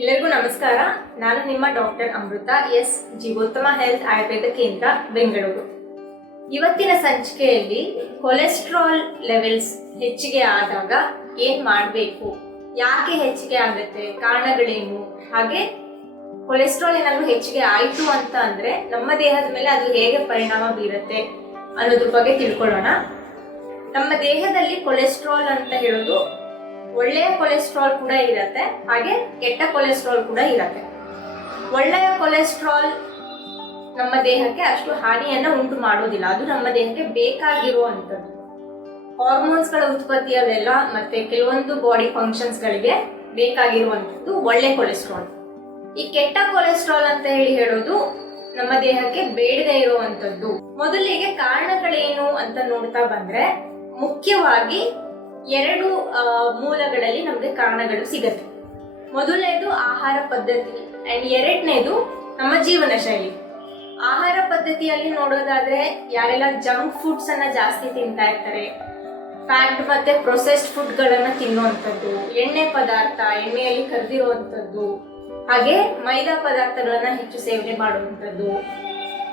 ಎಲ್ಲರಿಗೂ ನಮಸ್ಕಾರ. ನಾನು ನಿಮ್ಮ doctor Amrutha, S, Jeevothama health Ayurveda Kendra, Bengaluru. ಇವತ್ತಿನ ಸಂಚಿಕೆಯಲ್ಲಿ ಕೊಲೆಸ್ಟ್ರಾಲ್ ಲೆವೆಲ್ಸ್ ಹೆಚ್ಚಿಗೆ ಆದಾಗ ಏನ್ ಮಾಡಬೇಕು, ಯಾಕೆ ಹೆಚ್ಚಿಗೆ ಆಗುತ್ತೆ, ಕಾರಣಗಳೇನು, ಹಾಗೆ ಕೊಲೆಸ್ಟ್ರಾಲ್ ಏನಾದ್ರು ಹೆಚ್ಚಿಗೆ ಆಯಿತು ಅಂತ ಅಂದ್ರೆ ನಮ್ಮ ದೇಹದ ಮೇಲೆ ಅದು ಹೇಗೆ ಪರಿಣಾಮ ಬೀರುತ್ತೆ ಅನ್ನೋದ್ರ ಬಗ್ಗೆ ತಿಳ್ಕೊಳ್ಳೋಣ. ನಮ್ಮ ದೇಹದಲ್ಲಿ ಕೊಲೆಸ್ಟ್ರಾಲ್ ಅಂತ ಹೇಳೋದು ಒಳ್ಳೆಯ ಕೊಲೆಸ್ಟ್ರಾಲ್ ಕೂಡ ಇರತ್ತೆ, ಹಾಗೆ ಕೆಟ್ಟ ಕೊಲೆಸ್ಟ್ರಾಲ್ ಕೂಡ ಇರತ್ತೆ. ಒಳ್ಳೆಯ ಕೊಲೆಸ್ಟ್ರಾಲ್ ನಮ್ಮ ದೇಹಕ್ಕೆ ಅಷ್ಟು ಹಾನಿಯನ್ನ ಉಂಟು ಮಾಡೋದಿಲ್ಲ. ಅದು ನಮ್ಮ ದೇಹಕ್ಕೆ ಬೇಕಾಗಿರುವಂಥದ್ದು. ಹಾರ್ಮೋನ್ಸ್ಗಳ ಉತ್ಪತ್ತಿಯಲ್ಲೆಲ್ಲ ಮತ್ತೆ ಕೆಲವೊಂದು ಬಾಡಿ ಫಂಕ್ಷನ್ಸ್ಗಳಿಗೆ ಬೇಕಾಗಿರುವಂಥದ್ದು ಒಳ್ಳೆ ಕೊಲೆಸ್ಟ್ರಾಲ್ ಈ ಕೆಟ್ಟ ಕೊಲೆಸ್ಟ್ರಾಲ್ ಅಂತ ಹೇಳಿ ಹೇಳೋದು ನಮ್ಮ ದೇಹಕ್ಕೆ ಬೇಡದೇ ಇರುವಂತದ್ದು ಮೊದಲಿಗೆ ಕಾರಣಗಳೇನು ಅಂತ ನೋಡ್ತಾ ಬಂದ್ರೆ ಮುಖ್ಯವಾಗಿ ಎರಡು ಮೂಲಗಳಲ್ಲಿ ನಮಗೆ ಕಾರಣಗಳು ಸಿಗತ್ತೆ. ಮೊದಲನೇದು ಆಹಾರ ಪದ್ಧತಿ ಅಂಡ್ ಎರಡನೇದು ನಮ್ಮ ಜೀವನ ಶೈಲಿ. ಆಹಾರ ಪದ್ಧತಿಯಲ್ಲಿ ನೋಡೋದಾದ್ರೆ ಯಾರೆಲ್ಲ ಜಂಕ್ ಫುಡ್ಸ್ ಅನ್ನ ಜಾಸ್ತಿ ತಿಂತಾ ಇರ್ತಾರೆ ಫ್ಯಾಕ್ಟ್ ಮತ್ತೆ ಪ್ರೊಸೆಸ್ಡ್ ಫುಡ್ಗಳನ್ನು ತಿನ್ನುವಂಥದ್ದು, ಎಣ್ಣೆ ಪದಾರ್ಥ, ಎಣ್ಣೆಯಲ್ಲಿ ಕರೆದಿರುವಂಥದ್ದು, ಹಾಗೆ ಮೈದಾ ಪದಾರ್ಥಗಳನ್ನ ಹೆಚ್ಚು ಸೇವನೆ ಮಾಡುವಂಥದ್ದು,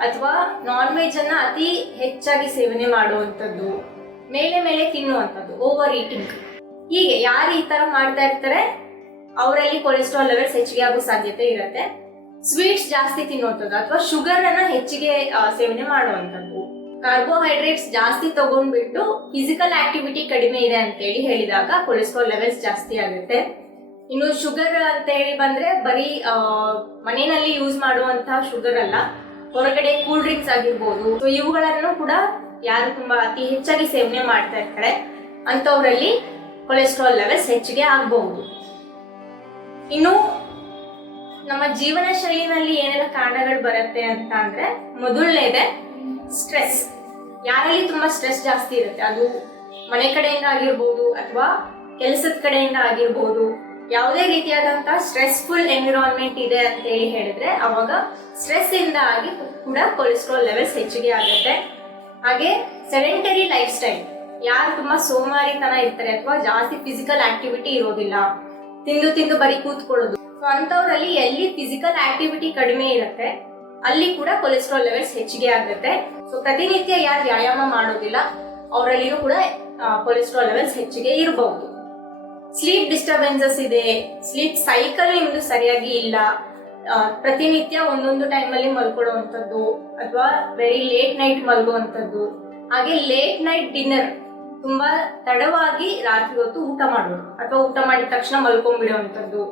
ಅಥವಾ ನಾನ್ ವೆಜ್ ಅನ್ನ ಅತಿ ಹೆಚ್ಚಾಗಿ ಸೇವನೆ ಮಾಡುವಂಥದ್ದು. ಮೇಲೆ ಮೇಲೆ ತಿನ್ನುವಂಥದ್ದು ಓವರ್ ಈಟಿಂಗ್ ಹೀಗೆ ಯಾರು ಈ ತರ ಮಾಡ್ತಾ ಇರ್ತಾರೆ, ಅವರಲ್ಲಿ ಕೊಲೆಸ್ಟ್ರಾಲ್ ಲೆವೆಲ್ಸ್ ಹೆಚ್ಚಿಗೆ ಆಗೋ ಸಾಧ್ಯತೆ ಇರುತ್ತೆ. ಸ್ವೀಟ್ಸ್ ಜಾಸ್ತಿ ತಿನ್ನುವಂಥದ್ದು ಅಥವಾ ಶುಗರ್ ಅನ್ನ ಹೆಚ್ಚಿಗೆ ಸೇವನೆ ಮಾಡುವಂಥದ್ದು. ಕಾರ್ಬೋಹೈಡ್ರೇಟ್ಸ್ ಜಾಸ್ತಿ ತಗೊಂಡ್ಬಿಟ್ಟು ಫಿಸಿಕಲ್ ಆಕ್ಟಿವಿಟಿ ಕಡಿಮೆ ಇದೆ ಅಂತೇಳಿ ಹೇಳಿದಾಗ ಕೊಲೆಸ್ಟ್ರಾಲ್ ಲೆವೆಲ್ಸ್ ಜಾಸ್ತಿ ಆಗುತ್ತೆ. ಇನ್ನು ಶುಗರ್ ಅಂತ ಹೇಳಿ ಬಂದ್ರೆ ಬರೀ ಮನೆಯಲ್ಲಿ ಯೂಸ್ ಮಾಡುವಂತಹ ಶುಗರ್ ಅಲ್ಲ. ಹೊರಗಡೆ ಕೂಲ್ ಡ್ರಿಂಕ್ಸ್ ಆಗಿರ್ಬೋದು. ಸೊ ಇವುಗಳನ್ನು ಕೂಡ ಯಾರು ತುಂಬಾ ಅತಿ ಹೆಚ್ಚಾಗಿ ಸೇವನೆ ಮಾಡ್ತಾ ಇರ್ತಾರೆ. ಅಂತವರಲ್ಲಿ ಕೊಲೆಸ್ಟ್ರಾಲ್ ಲೆವೆಲ್ಸ್ ಹೆಚ್ಚಿಗೆ ಆಗಬಹುದು. ಇನ್ನು ನಮ್ಮ ಜೀವನ ಶೈಲಿನಲ್ಲಿ ಏನೆಲ್ಲ ಕಾರಣಗಳು ಬರುತ್ತೆ ಅಂತ ಅಂದ್ರೆ ಮೊದಲನೇದೆ ಸ್ಟ್ರೆಸ್ ಯಾರಲ್ಲಿ ತುಂಬಾ ಸ್ಟ್ರೆಸ್ ಜಾಸ್ತಿ ಇರುತ್ತೆ? ಅದು ಮನೆ ಕಡೆಯಿಂದ ಆಗಿರ್ಬೋದು ಅಥವಾ ಕೆಲಸದ ಕಡೆಯಿಂದ ಆಗಿರ್ಬೋದು. ಯಾವುದೇ ರೀತಿಯಾದಂತಹ ಸ್ಟ್ರೆಸ್ಫುಲ್ ಎನ್ವಿರಾನ್ಮೆಂಟ್ ಇದೆ ಅಂತ ಹೇಳಿ ಹೇಳಿದ್ರೆ ಅವಾಗ ಸ್ಟ್ರೆಸ್ ಇಂದ ಆಗಿ ಕೂಡ ಕೊಲೆಸ್ಟ್ರಾಲ್ ಲೆವೆಲ್ಸ್ ಹೆಚ್ಚಿಗೆ ಆಗುತ್ತೆ. ಹಾಗೆ ಸೆಡೆಂಟರಿ ಲೈಫ್ ಸ್ಟೈಲ್ ಯಾರು ತುಂಬಾ ಸೋಮಾರಿತನ ಇರ್ತಾರೆ ಅಥವಾ ಜಾಸ್ತಿ ಫಿಸಿಕಲ್ ಆಕ್ಟಿವಿಟಿ ಇರೋದಿಲ್ಲ, ತಿಂದು ತಿಂದು ಬರೀ ಕೂತ್ಕೊಳ್ಳೋದು. ಸೊ ಅಂತವ್ರಲ್ಲಿ ಎಲ್ಲಿ ಫಿಸಿಕಲ್ ಆಕ್ಟಿವಿಟಿ ಕಡಿಮೆ ಇರುತ್ತೆ, ಅಲ್ಲಿ ಕೂಡ ಕೊಲೆಸ್ಟ್ರಾಲ್ ಲೆವೆಲ್ಸ್ ಹೆಚ್ಚಿಗೆ ಆಗುತ್ತೆ. ಸೊ ಪ್ರತಿನಿತ್ಯ ಯಾರು ವ್ಯಾಯಾಮ ಮಾಡೋದಿಲ್ಲ, ಅವರಲ್ಲಿಯೂ ಕೂಡ ಕೊಲೆಸ್ಟ್ರಾಲ್ ಲೆವೆಲ್ಸ್ ಹೆಚ್ಚಿಗೆ ಇರಬಹುದು ಸ್ಲೀಪ್ ಡಿಸ್ಟರ್ಬೆನ್ಸಸ್ ಇದೆ. ಸ್ಲೀಪ್ ಸೈಕಲ್ ನಿಮ್ದು ಸರಿಯಾಗಿ ಇಲ್ಲ. ಪ್ರತಿನಿತ್ಯ ಒಂದೊಂದು ಟೈಮಲ್ಲಿ ಮಲ್ಕೊಳ್ಳುವಂಥದ್ದು ಅಥವಾ ವೆರಿ ಲೇಟ್ ನೈಟ್ ಮಲ್ಗುವಂಥದ್ದು. ಹಾಗೆ ಲೇಟ್ ನೈಟ್ ಡಿನ್ನರ್ ತುಂಬಾ ತಡವಾಗಿ ರಾತ್ರಿ ಹೊತ್ತು ಊಟ ಮಾಡೋದು ಅಥವಾ ಊಟ ಮಾಡಿದ ತಕ್ಷಣ ಮಲ್ಕೊಂಡ್ಬಿಡುವಂಥದ್ದು.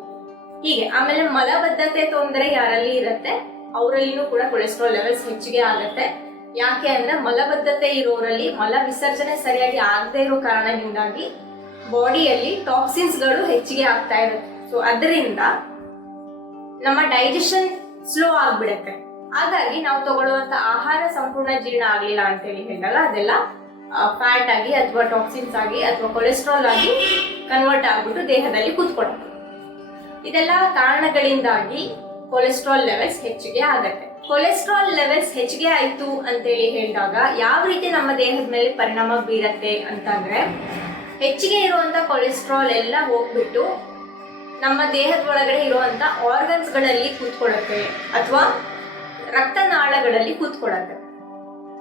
ಹೀಗೆ, ಆಮೇಲೆ ಮಲಬದ್ಧತೆ ತೊಂದರೆ ಯಾರಲ್ಲಿ ಇರುತ್ತೆ? ಅವರಲ್ಲಿನೂ ಕೂಡ ಕೊಲೆಸ್ಟ್ರಾಲ್ ಲೆವೆಲ್ಸ್ ಹೆಚ್ಚಿಗೆ ಆಗುತ್ತೆ. ಯಾಕೆ ಅಂದ್ರೆ ಮಲಬದ್ಧತೆ ಇರೋರಲ್ಲಿ ಮಲ ವಿಸರ್ಜನೆ ಸರಿಯಾಗಿ ಆಗದೆ ಇರೋ ಕಾರಣದಿಂದಾಗಿ ಬಾಡಿಯಲ್ಲಿ ಟಾಕ್ಸಿನ್ಸ್ಗಳು ಹೆಚ್ಚಿಗೆ ಆಗ್ತಾ ಇರುತ್ತೆ. ಸೊ ಅದರಿಂದ ನಮ್ಮ ಡೈಜೆಷನ್ ಸ್ಲೋ ಆಗ್ಬಿಡತ್ತೆ. ಹಾಗಾಗಿ ನಾವು ತಗೊಳ್ಳುವಂತ ಆಹಾರ ಸಂಪೂರ್ಣ ಜೀರ್ಣ ಆಗಲಿಲ್ಲ ಅಂತೇಳಿ ಹೇಳಿದಾಗ ಅದೆಲ್ಲ ಫ್ಯಾಟ್ ಆಗಿ ಅಥವಾ ಟಾಕ್ಸಿನ್ಸ್ ಆಗಿ ಅಥವಾ ಕೊಲೆಸ್ಟ್ರಾಲ್ ಆಗಿ ಕನ್ವರ್ಟ್ ಆಗ್ಬಿಟ್ಟು ದೇಹದಲ್ಲಿ ಕೂತ್ಕೊಡುತ್ತೆ ಇದೆಲ್ಲ ಕಾರಣಗಳಿಂದಾಗಿ ಕೊಲೆಸ್ಟ್ರಾಲ್ ಲೆವೆಲ್ಸ್ ಹೆಚ್ಚಿಗೆ ಆಗತ್ತೆ. ಕೊಲೆಸ್ಟ್ರಾಲ್ ಲೆವೆಲ್ಸ್ ಹೆಚ್ಚಿಗೆ ಆಯ್ತು ಅಂತೇಳಿ ಹೇಳಿದಾಗ ಯಾವ ರೀತಿ ನಮ್ಮ ದೇಹದ ಮೇಲೆ ಪರಿಣಾಮ ಬೀರತ್ತೆ ಅಂತಂದ್ರೆ ಹೆಚ್ಚಿಗೆ ಇರುವಂತ ಕೊಲೆಸ್ಟ್ರಾಲ್ ಎಲ್ಲ ಹೋಗ್ಬಿಟ್ಟು ನಮ್ಮ ದೇಹದ ಒಳಗಡೆ ಇರುವಂತ ಆರ್ಗನ್ಸ್ಗಳಲ್ಲಿ ಕೂತ್ಕೊಳ್ಳುತ್ತೆ ಅಥವಾ ರಕ್ತನಾಳಗಳಲ್ಲಿ ಕೂತ್ಕೊಳ್ಳುತ್ತೆ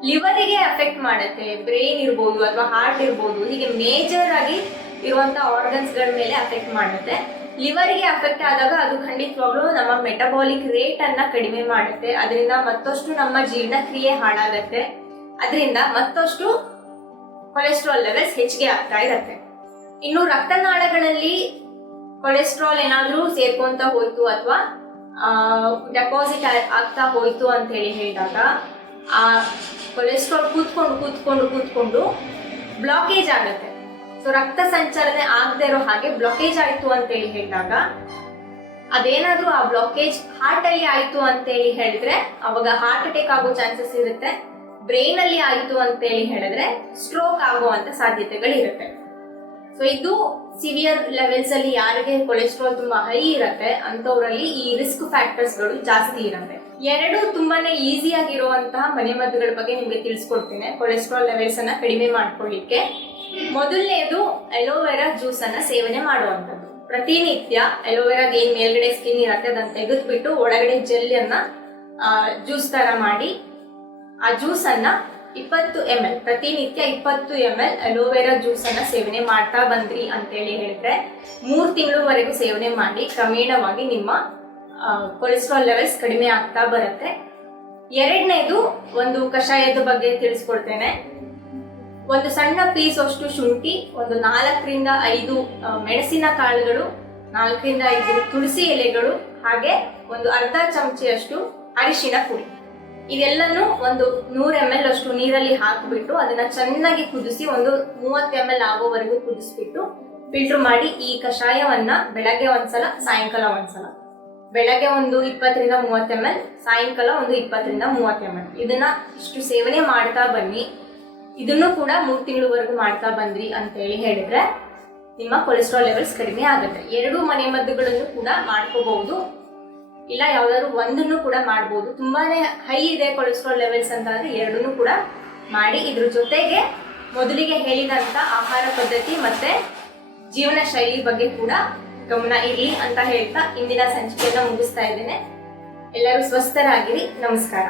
ಲಿವರಿಗೆ ಎಫೆಕ್ಟ್ ಮಾಡುತ್ತೆ ಬ್ರೈನ್ ಇರ್ಬೋದು ಅಥವಾ ಹಾರ್ಟ್ ಇರ್ಬೋದು, ಹೀಗೆ ಮೇಜರ್ ಆಗಿ ಇರುವಂತ ಆರ್ಗನ್ಸ್ಗಳ ಮೇಲೆ ಅಫೆಕ್ಟ್ ಮಾಡುತ್ತೆ. ಲಿವರಿಗೆ ಅಫೆಕ್ಟ್ ಆದಾಗ ಅದು ಖಂಡಿತವಾಗ್ಲೂ ನಮ್ಮ ಮೆಟಬಾಲಿಕ್ ರೇಟ್ ಅನ್ನ ಕಡಿಮೆ ಮಾಡುತ್ತೆ. ಅದರಿಂದ ಮತ್ತಷ್ಟು ನಮ್ಮ ಜೀರ್ಣಕ್ರಿಯೆ ಹಾಳಾಗತ್ತೆ. ಅದರಿಂದ ಮತ್ತಷ್ಟು ಕೊಲೆಸ್ಟ್ರಾಲ್ ಲೆವೆಲ್ಸ್ ಹೆಚ್ಚಿಗೆ ಆಗ್ತಾ ಇರತ್ತೆ. ಇನ್ನು ರಕ್ತನಾಳಗಳಲ್ಲಿ ಕೊಲೆಸ್ಟ್ರಾಲ್ ಏನಾದ್ರೂ ಸೇರ್ಕೊಂತ ಹೋಯ್ತು ಅಥವಾ ಡೆಪಾಸಿಟ್ ಆಗ್ತಾ ಹೋಯ್ತು ಅಂತ ಹೇಳಿ ಹೇಳಿದಾಗ, ಆ ಕೊಲೆಸ್ಟ್ರಾಲ್ ಕೂತ್ಕೊಂಡು ಕೂತ್ಕೊಂಡು ಕೂತ್ಕೊಂಡು ಬ್ಲಾಕೇಜ್ ಆಗುತ್ತೆ. ಸೊ ರಕ್ತ ಸಂಚಾರನೆ ಆಗದೆ ಇರೋ ಹಾಗೆ ಬ್ಲಾಕೇಜ್ ಆಯ್ತು ಅಂತೇಳಿ ಹೇಳಿದಾಗ, ಅದೇನಾದ್ರೂ ಆ ಬ್ಲಾಕೇಜ್ ಹಾರ್ಟ್ ಅಲ್ಲಿ ಆಯ್ತು ಅಂತೇಳಿ ಹೇಳಿದ್ರೆ, ಅವಾಗ ಹಾರ್ಟ್ ಅಟ್ಯಾಕ್ ಆಗೋ ಚಾನ್ಸಸ್ ಇರುತ್ತೆ. ಬ್ರೈನ್ ಅಲ್ಲಿ ಆಯಿತು ಅಂತೇಳಿ ಹೇಳಿದ್ರೆ ಸ್ಟ್ರೋಕ್ ಆಗುವಂತ ಸಾಧ್ಯತೆಗಳಿರುತ್ತೆ. ಸೊ ಇದು ಸಿವಿಯರ್ ಲೆವೆಲ್ಸ್ ಅಲ್ಲಿ ಯಾರಿಗೆ ಕೊಲೆಸ್ಟ್ರಾಲ್ ತುಂಬಾ ಹೈ ಇರುತ್ತೆ ಅಂತವರಲ್ಲಿ ಈ ರಿಸ್ಕ್ ಫ್ಯಾಕ್ಟರ್ಸ್ಗಳು ಜಾಸ್ತಿ ಇರುತ್ತೆ. ಎರಡು ತುಂಬಾನೇ ಈಸಿ ಆಗಿರುವಂತಹ ಮನೆಮದ್ದುಗಳ ಬಗ್ಗೆ ನಿಮ್ಗೆ ತಿಳಿಸ್ಕೊಡ್ತೀನಿ. ಕೊಲೆಸ್ಟ್ರಾಲ್ ಲೆವೆಲ್ಸ್ ಅನ್ನ ಕಡಿಮೆ ಮಾಡ್ಕೊಳ್ಳಿಕ್ಕೆ. ಮೊದಲನೇದು ಅಲೋವೆರಾ ಜ್ಯೂಸ್ ಅನ್ನ ಸೇವನೆ ಮಾಡುವಂಥದ್ದು. ಪ್ರತಿನಿತ್ಯ ಅಲೋವೆರಾ ಏನ್ ಮೇಲ್ಗಡೆ ಸ್ಕಿನ್ ಇರುತ್ತೆ, ಅದನ್ನ ತೆಗೆದ್ಬಿಟ್ಟು ಒಳಗಡೆ ಜೆಲ್ ಅನ್ನ ಜ್ಯೂಸ್ ತರ ಮಾಡಿ ಆ ಜ್ಯೂಸನ್ನು ಇಪ್ಪತ್ತು ಎಂ ಎಲ್ ಪ್ರತಿನಿತ್ಯ ಇಪ್ಪತ್ತು ಎಂ ಎಲ್ ಅಲೋವೆರಾ ಜ್ಯೂಸ್ ಅನ್ನ ಸೇವನೆ ಮಾಡ್ತಾ ಬಂದ್ರಿ ಅಂತೇಳಿ ಹೇಳಿದ್ರೆ, ಮೂರು ತಿಂಗಳವರೆಗೂ ಸೇವನೆ ಮಾಡಿ ಕ್ರಮೇಣವಾಗಿ ನಿಮ್ಮ ಕೊಲೆಸ್ಟ್ರಾಲ್ ಲೆವೆಲ್ಸ್ ಕಡಿಮೆ ಆಗ್ತಾ ಬರುತ್ತೆ. ಎರಡನೇದು ಒಂದು ಕಷಾಯದ ಬಗ್ಗೆ ತಿಳಿಸ್ಕೊಡ್ತೇನೆ. ಒಂದು ಸಣ್ಣ ಪೀಸ್ ಅಷ್ಟು ಶುಂಠಿ, ಒಂದು ನಾಲ್ಕರಿಂದ ಐದು ಮೆಣಸಿನ ಕಾಳುಗಳು, ನಾಲ್ಕರಿಂದ ಐದು ತುಳಸಿ ಎಲೆಗಳು, ಹಾಗೆ ಒಂದು ಅರ್ಧ ಚಮಚೆಯಷ್ಟು ಅರಿಶಿನ ಪುಡಿ. ಇದೆಲ್ಲನೂ ಒಂದು ನೂರ ಎಂ ಎಲ್ ಅಷ್ಟು ನೀರಲ್ಲಿ ಹಾಕಿಬಿಟ್ಟು ಅದನ್ನ ಚೆನ್ನಾಗಿ ಕುದಿಸಿ ಒಂದು ಮೂವತ್ತು ಎಂ ಎಲ್ ಆಗೋವರೆಗೂ ಕುದಿಸ್ಬಿಟ್ಟು ಫಿಲ್ಟರ್ ಮಾಡಿ ಈ ಕಷಾಯವನ್ನ ಬೆಳಗ್ಗೆ ಒಂದ್ಸಲ, ಸಾಯಂಕಾಲ ಒಂದ್ಸಲ. ಬೆಳಗ್ಗೆ ಒಂದು ಇಪ್ಪತ್ತರಿಂದ ಮೂವತ್ತು ಎಂ ಎಲ್ ಸಾಯಂಕಾಲ ಒಂದು ಇಪ್ಪತ್ತರಿಂದ ಮೂವತ್ತು ಎಂ ಎಲ್ ಇದನ್ನ ಇಷ್ಟು ಸೇವನೆ ಮಾಡ್ತಾ ಬನ್ನಿ. ಇದನ್ನು ಕೂಡ ಮೂರು ತಿಂಗಳವರೆಗೂ ಮಾಡ್ತಾ ಬಂದ್ರಿ ಅಂತೇಳಿ ಹೇಳಿದ್ರೆ ನಿಮ್ಮ ಕೊಲೆಸ್ಟ್ರಾಲ್ ಲೆವೆಲ್ಸ್ ಕಡಿಮೆ ಆಗುತ್ತೆ. ಎರಡು ಮನೆ ಮದ್ದುಗಳನ್ನು ಕೂಡ ಮಾಡ್ಕೋಬಹುದು. ಇಲ್ಲ, ಯಾವ್ದಾದ್ರು ಒಂದನ್ನು ಕೂಡ ಮಾಡ್ಬೋದು. ತುಂಬಾನೇ ಹೈ ಇದೆ ಕೊಲೆಸ್ಟ್ರಾಲ್ ಲೆವೆಲ್ಸ್ ಅಂತ ಅಂದ್ರೆ ಎರಡನ್ನು ಕೂಡ ಮಾಡಿ ಇದ್ರ ಜೊತೆಗೆ ಮೊದಲಿಗೆ ಹೇಳಿದಂತ ಆಹಾರ ಪದ್ಧತಿ ಮತ್ತೆ ಜೀವನ ಶೈಲಿ ಬಗ್ಗೆ ಕೂಡ ಗಮನ ಇರಲಿ ಅಂತ ಹೇಳ್ತಾ ಇಂದಿನ ಸಂಚಿಕೆಯನ್ನ ಮುಗಿಸ್ತಾ ಇದ್ದೇನೆ. ಎಲ್ಲರೂ ಸ್ವಸ್ಥರಾಗಿರಿ. ನಮಸ್ಕಾರ.